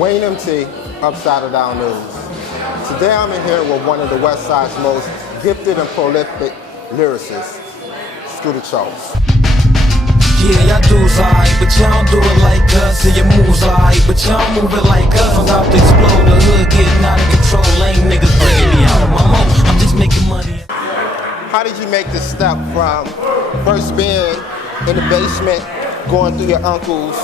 Wayne MT, Upside or Down News. Today I'm in here with one of the West Side's most gifted and prolific lyricists, Skooda. Yeah, y'all dudes alright, but y'all don't do it like us. And your moves alright, but y'all don't move it like us. I'm about to explode, the hood getting out of control. Lame niggas bringing me out of my mode. I'm just making money. How did you make the step from first being in the basement, going through your uncle's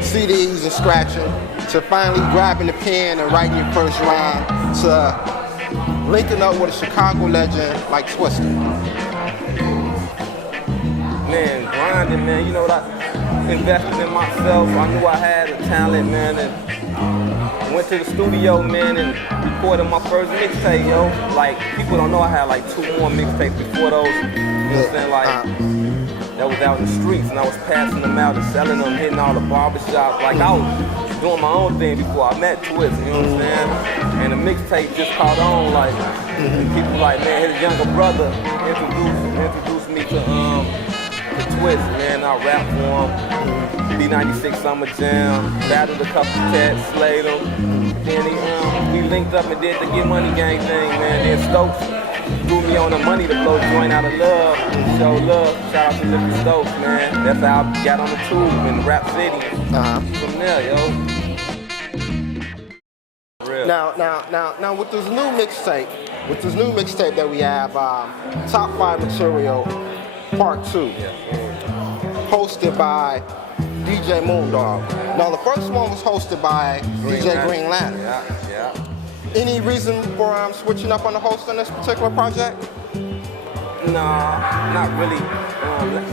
CDs and scratching, to finally grabbing the pen and writing your first rhyme, to linking up with a Chicago legend like Twista? Man, grinding, man. You know what? I invested in myself. I knew I had a talent, man, and went to the studio, man, and recorded my first mixtape, yo. Like, people don't know I had like 2 more mixtapes before those. You know what I'm saying? Like, that was out in the streets, and I was passing them out and selling them, hitting all the barbershops. Like, I was doing my own thing before I met Twist, you know what I'm saying? And the mixtape just caught on, like, and people like, man, his younger brother introduced me to Twist, man. I rap for him. B96 Summer Jam, battled a couple cats, slayed him. Then he linked up and did the Get Money Gang thing, man. Then Stokes threw me on the Money to Blow joint out of love. Show love. Shout out to Lippy Stokes, man. That's how I got on the tube in Rap City. From there, yo. Real. Now, with this new mixtape that we have, Top 5 Material, Part 2, hosted by DJ Moondog. Now, the first one was hosted by DJ Green Lantern. Yeah. Any reason for switching up on the host on this particular project? Nah, not really.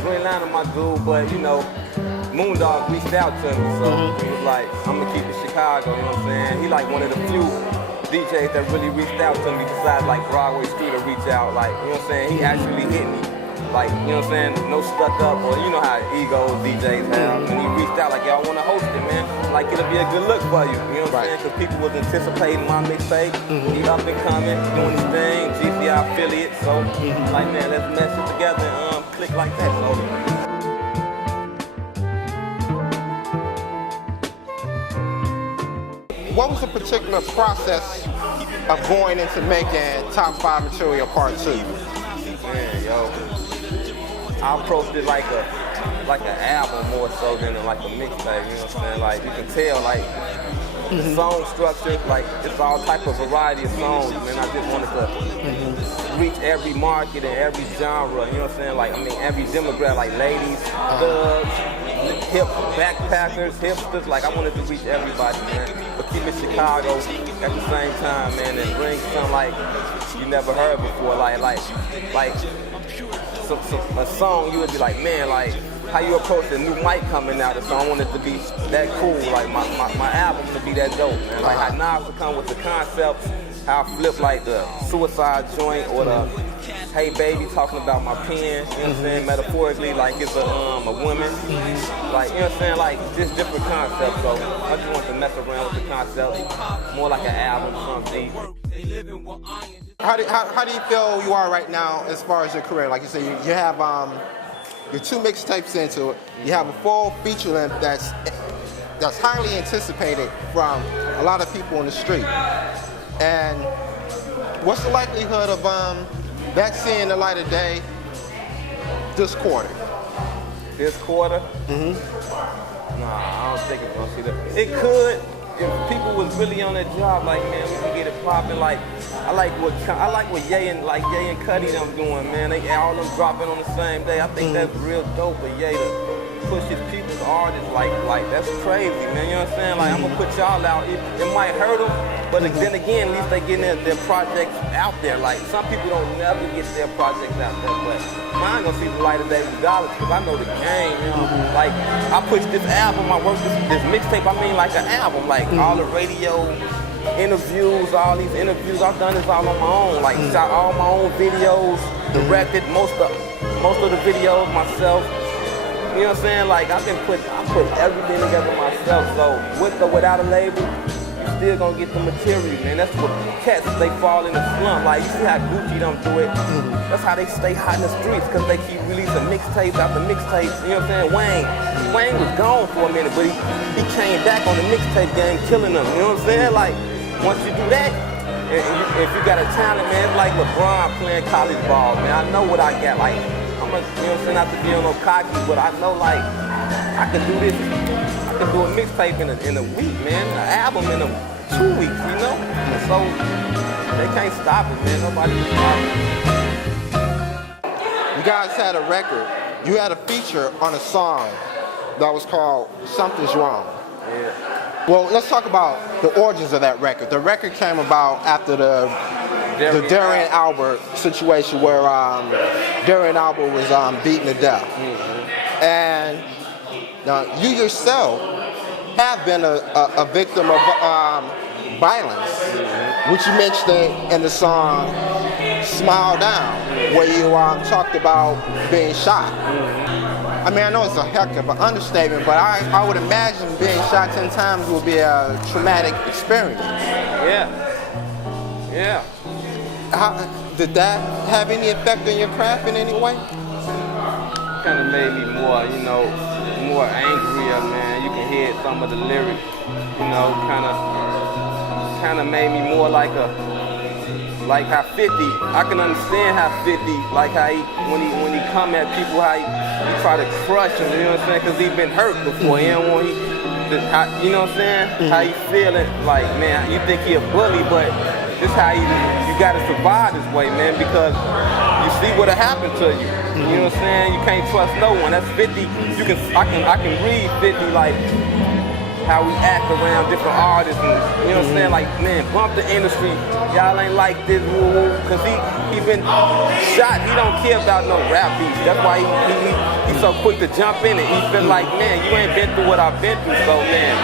Green Lantern my dude, but you know, Moondog reached out to me, so he was like, I'm gonna keep it Chicago, you know what I'm saying? He like one of the few DJs that really reached out to me besides like Broadway Street to reach out, like, you know what I'm saying? He actually hit me. Like, you know what I'm saying, no stuck up, or you know how egos DJs have. And he reached out like, y'all want to host it, man. Like, it'll be a good look for you, you know what I'm saying? Because people was anticipating my mixtape. He up and coming, doing his thing, GCI affiliate. So, like, man, let's mess it together and click like that. So, what was the particular process of going into making Top 5 Material Part 2? Man, yo. I approached it like an album more so than like a mixtape, you know what I'm saying? Like, you can tell, like, the song structure, like, it's all type of variety of songs, man. I just wanted to reach every market and every genre, you know what I'm saying? Like, I mean, every demographic, like ladies, thugs, hip backpackers, hipsters, like, I wanted to reach everybody, man. But keep it Chicago at the same time, man, and bring something like you never heard before, like a song you would be like, man, like how you approach a new mic coming out, so I want it to be that cool, like my album to be that dope, man. Like how Nas would come with the concepts, how I flip like the suicide joint or the hey baby talking about my pen, you know what I'm saying, metaphorically, like it's a woman, like, you know what I'm saying, like just different concepts. So I just want to mess around with the concept, more like an album, something deep. How do you feel you are right now as far as your career? Like you said, you have your 2 mixtapes into it. You have a full feature length that's highly anticipated from a lot of people in the street. And what's the likelihood of that seeing the light of day this quarter? This quarter? Nah, I don't think it's gonna see that. It could. If people was really on their job, like, man, we can get it popping. Like, I like what Ye and Cudi them doing, man. They all them dropping on the same day. I think that's real dope. But Ye to push his people's artists, like that's crazy, man. You know what I'm saying? Like, I'm gonna put y'all out. It might hurt them, but then again, at least they getting their projects out there. Like, some people don't never get their projects out there, but mine gonna see the light of day regardless, because I know the game. You know? Like, I push this album, I work this mixtape. I mean, like an album, like all the radio interviews, all these interviews I've done is all on my own. Like, shot all my own videos, directed most of the videos myself. You know what I'm saying? Like, I put everything together myself. So with or without a label, you still gonna get the material, man. That's what cats, they fall in the slump. Like, you see how Gucci don't do it? That's how they stay hot in the streets, because they keep releasing mixtapes after mixtapes. You know what I'm saying? Wayne was gone for a minute, but he came back on the mixtape game, killing them. You know what I'm saying? Like, once you do that, if you got a talent, man, it's like LeBron playing college ball, man. I know what I got. Like, you know what I'm saying? Not to be on no cocky, but I know, like, I can do this. I can do a mixtape in a week, man. An album in 2 weeks, you know? And so, they can't stop it, man. Nobody can stop it. You guys had a record. You had a feature on a song that was called Something's Wrong. Yeah. Well, let's talk about the origins of that record. The record came about after the Darian Albert situation where Darian Albert was beaten to death. Mm-hmm. And now you yourself have been a victim of violence, which you mentioned in the song Smile Down, where you talked about being shot. I mean, I know it's a heck of an understatement, but I would imagine being shot 10 times would be a traumatic experience. Yeah. Yeah. Did that have any effect on your craft in any way? Kind of made me more, you know, more angrier, man. You can hear some of the lyrics, you know, kind of made me more like how 50. I can understand how 50, like how when he come at people, how he try to crush them, you know what I'm saying? Because he's been hurt before. He don't want, you know what I'm saying? How he feeling, like, man, you think he a bully, but this how you gotta survive this way, man, because you see what'll happen to you. You know what I'm saying? You can't trust no one. That's 50. I can read 50 like how we act around different artists, and you know what I'm saying? Like, man, bump the industry. Y'all ain't like this, woo-woo, cause he been shot. He don't care about no rap beats. That's why he's so quick to jump in it. He feel like, man, you ain't been through what I've been through, so man,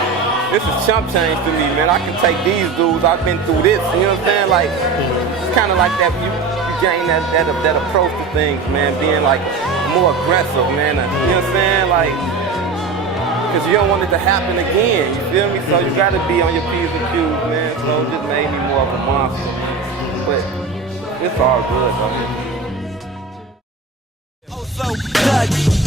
this is chump change to me, man. I can take these dudes. I've been through this. You know what I'm saying? Like, it's kind of like that. You gain that approach to things, man. Being like more aggressive, man. You know what I'm saying? Like, because you don't want it to happen again. You feel me? So you got to be on your P's and Q's, man. So it just made me more of a monster. But it's all good, though. So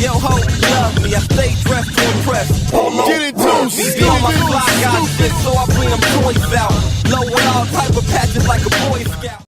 yo ho, love me, I stay dressed to impress. Polo, get into be on my fly guy shit, so I bring them toys out. Low with all type of patches like a Boy Scout.